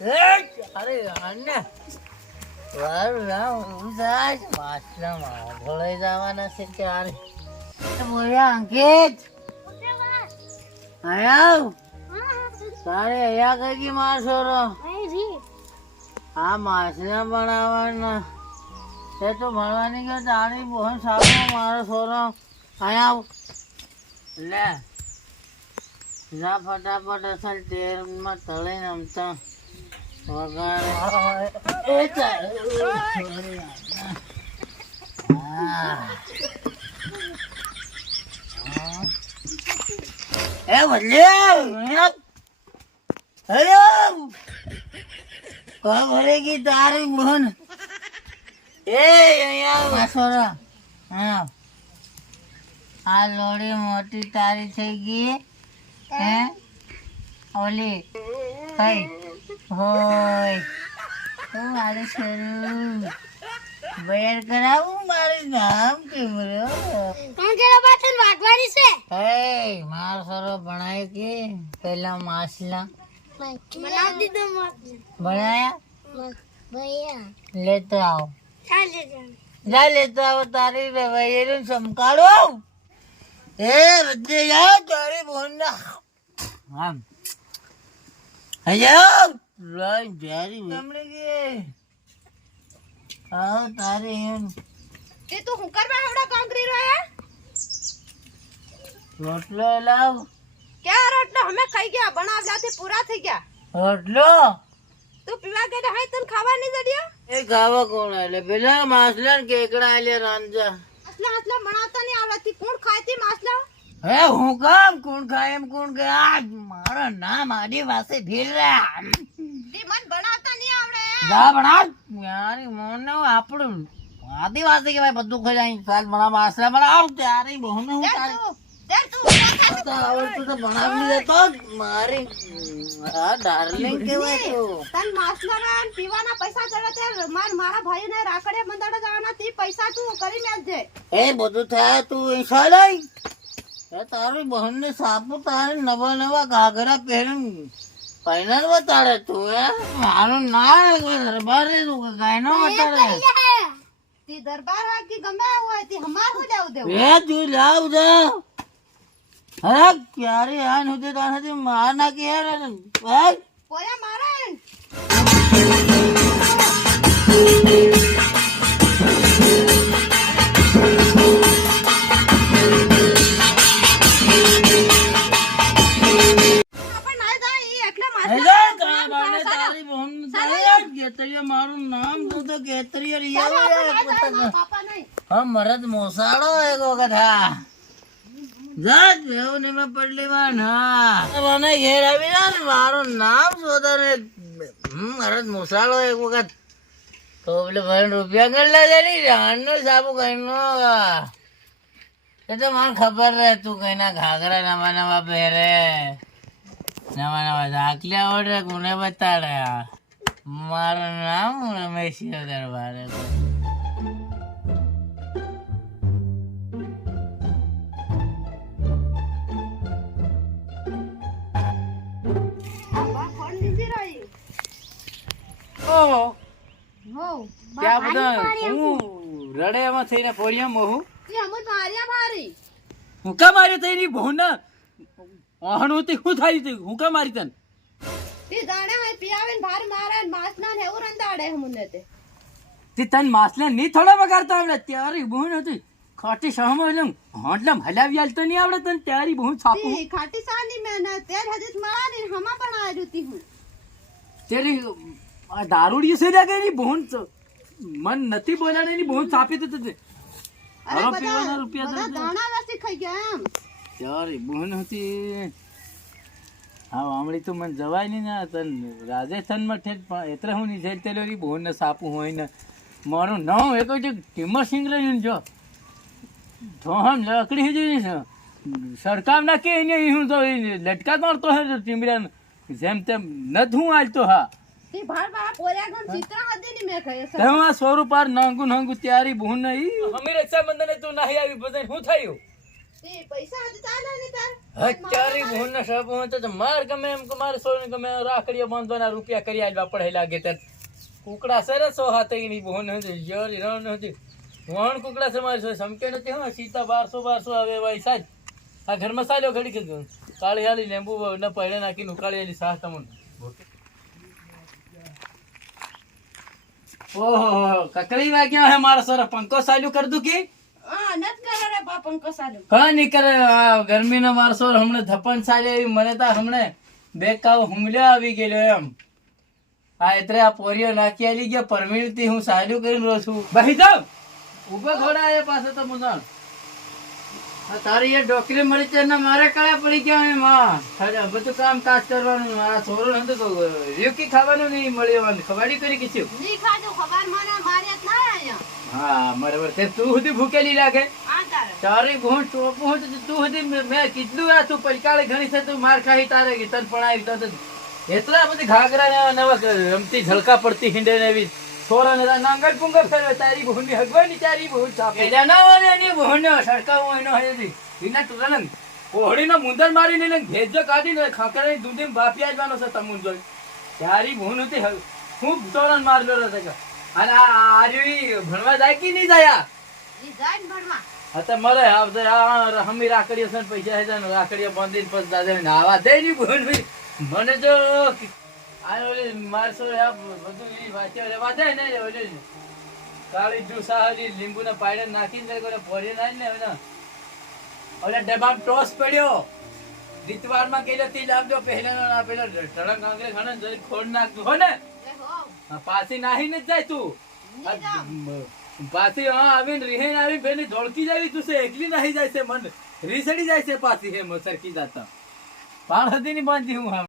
અરે અન્ને વારું રામ ઉજાજ માછલામાં ભોળાઈ જવાના છે ત્યારે બોલ્યા અંકિત આવ તારે અહીંયા કઈ માર છોરો આ માછલા બનાવવાના તે તો ભણવાની ગયો તારી બહુ સારો મારો છોરો અહીંયા લે જા ફટાફટ અસલ તેલમાં તળીને આમતા વગાડે એ ચાલ એ વલ્લે હેલો કા ભરેગી તારી બહન એ અહીંયા વાસોરા હા આ લોડી મોટી તારી થઈ ગઈ હે ઓલી કઈ હોય હું મારે શરૂ બેર કરાવું મારું નામ કેમ રહ્યો કોણ કેરા પાછળ વાટવાની છે હે માર સરો ભણાય કે પહેલા માછલા બનાવ દીધો બનાયા ભૈયા લેતો આવો જા લેતો આવો તારી રવૈયેનું ચમકાડો એ બધે જા તારી બોના આમ અયો રાઈ જારી હમણે કે આવ તારે એમ તે તું હું કરવા હવડા કામ કરી રહ્યો રોટલો લાવ ક્યાં રોટલો અમે ખાઈ ગયા બનાવલાથી પૂરા થઈ ગયા રોટલો તું પીવા ગયા હાય તને ખાવા નહીં જડ્યો એ ખાવા કોણ આલે પેલા માસલા ને કેકડા આલે રાંજા આટલા બનાવતા નહીં આવડતી કોણ ખાય તે માસલા હે હું કામ કોણ ખાય એમ કોણ કે આ મારા નામ આદિવાસી ભીલરા તે મન બનાવતા નહીં આવડે જા બનાવ યારી મોનો આપણું આદિવાસી કે ભાઈ બધું ખાઈ જાય સાલ બના માસલા બનાવ તારી બહુ હું તારી આવડતું તો બનાવી લેતો મારી આ ડાર્લિંગ કેવાય તો તન માસલા પીવાના પૈસા જડે તે મારા ભાઈને રાકડે મંદાડે જવાના તે પૈસા તું કરી મેલજે એ બધું થાય તું ઇન્શાલ્લાહ એ તારી બહન ને સાપુ તારે નવા નવા ઘાઘરા પહેરીને પહેરન બતાડે તું હે મારું ના દરબાર તું ગાય નો બતાડે તે દરબાર હા કે ગમે હોય તે હમાર હો જાવ દે એ તું લાવ જા અરે ક્યારે આન હોતે તાને માર ના કે યાર ભાઈ પોયા મારે મારું નામ તું તો કેતરિયા મરદ મોસાળો એક વખત હા જજ એવું ને મેં પડલી માં ના મને ઘેર આવી ને મારું નામ શોધો ને મરદ મોસાળો એક વખત તો પેલે ભાઈ રૂપિયા ગણલા છે ને રાણ નો સાબુ કઈ નો એ તો મને ખબર રહે તું કઈ ના ઘાઘરા નવા નવા પહેરે નવા નવા ઝાકલિયા ઓઢે કોને બતાડે મારું નામ રમેશ દરબારે ત્યાં બધા હું રડે એમાં થઈને પોળિયા મોહું હું કા મારી થઈ ની બહુ ના વાહણ હતી શું થાય હતી હું કા મારી તને તે તન માસલા ની થોડા વગાડતા આવડે ત્યારે બહુ નથી ખાટી સહમ હોટલમ હલાવી આલતો નહીં આવડે તને ત્યારે બહુ છાપું ખાટી સાની મેં તેર હજી મળાની હમા પણ આ જતી હું તેરી આ દારૂડી છે ને કે બહુ મન નથી બોલાને ની બહુ છાપી તો તે અરે બધા રૂપિયા દાણા વેસી ખાઈ ગયા એમ ત્યારે બહુ નથી હા આમળી તો મને જવાય નહીં ને તન રાજસ્થાનમાં ઠેઠ પણ એટલે હું નહીં જઈ તેલો બહુ ને સાપું હોય ને મારું નામ એ કહું છું ટીમર સિંગ લઈને જો ઠોહમ લકડી જોઈ છે સરકાર ના કે હું તો લટકા મારતો હે ટીમરા જેમ તેમ નથ હું આલતો હા તી ભાર બા પોયા ગણ ચિત્ર હદી ની મે કહે છે તેમાં 100 રૂપિયા નાંગુ નાંગુ તૈયારી બહુ નહીં હમી રક્ષાબંધન તો નહીં આવી બધાય હું થયું તે પૈસા હજી ચાલે નહીં તાર હત્યારી ભૂન ને સબ હું તો માર ગમે એમ કે મારે સોને ગમે રાખડીઓ બાંધવાના રૂપિયા કરી આલવા પડે લાગે તે કુકડા સરસ હાથે ની ભૂન હતી જરી રણ હતી વણ કુકડા છે મારી સમકે નથી હા સીતા 1200 આવે ભાઈ સાહેબ આ ઘર મસાલો ઘડી કે કાળી હાલી લીંબુ ન પડે નાખીને ઉકાળી આલી સાસ તમને ઓહો કકડી વાગ્યા હે મારા સોરા પંખો ચાલુ કર દઉં કે હા નત કરે રે બાપ પંકો સાલો હા નહીં કરે ગરમી નો મારસો હમણે ધપન સાલે એવી મને તો હમણે બેકાવ હુમલ્યા આવી ગયેલો એમ આ એટલે આ પોરીઓ નાખી આલી ગયા પરમિલથી હું સાલું કરીને રહું છું ભાઈ જાવ ઉભો થોડા આયા પાસે તો મુસાણ તારી એ ડોકરી મળી છે ને મારે કળા પડી ગયા એમ હા બધું કામ કાજ કરવાનું આ છોરો નતું તો રેકી ખાવાનું નહીં મળ્યું ખવાડી કરી કીધું ની ખાજો ખબર મને મારે જ ના આયા હા બરાબર તે તું સુધી ભૂકેલી લાગે આ તારે તારી ભૂણ ટોપું હોય તો તું સુધી મેં કીધું આ તું પલકાળે ઘણી છે તું માર ખાઈ તારે કે તન પણ આવી તો એટલા બધી ઘાઘરા ને નવા રમતી ઝળકા પડતી હિંડે ને એવી છોરા ને નાંગર પુંગર ફેરવે તારી ભૂણ ની હગવાની તારી ભૂણ છાપે એલા ના વાલે એની ભૂણ ને સડકાવો એનો હજી વિના ટુરન કોહડી નો મુંદર મારીને ને ભેજો કાઢીને ખાકરા ની દૂધી બાફી આવવાનો છે તમુન જોઈ તારી ભૂણ હતી ખૂબ તોરણ મારલો રહે અને આ આરવી ભણવા જાય કે નહીં જાય ઈ જાય ને ભણવા હા તો મરે આવશે આ હમી રાખડીઓ છે ને પૈસા છે ને રાખડીઓ બાંધીને પછી દાદા નાવા દે ની ભૂલ મને જો આ ઓલી મારસો બધું ઈ વાંચ્યો રેવા દે ને ઓલી કાળી જુસાહલી લીંબુ ને પાયડે નાખીને કોને ભરી નાખ ને હવે ઓલા ડબ્બા ટોસ પડ્યો દીતવાર માં કેલો તી લાવજો પહેલા ના પેલો ઢળક આંગળે ઘણે જરી ખોડ નાખજો હો ને એ હો પાછી નાહીને જ જાય તું પાછી હા આવીને રીહેન આવી બેની ધોળકી જાવી તું એકલી નાહી જાય છે મન રીસડી જાય છે પાછી હે સરકી જાતા પાણ હતી ની બાંધી હું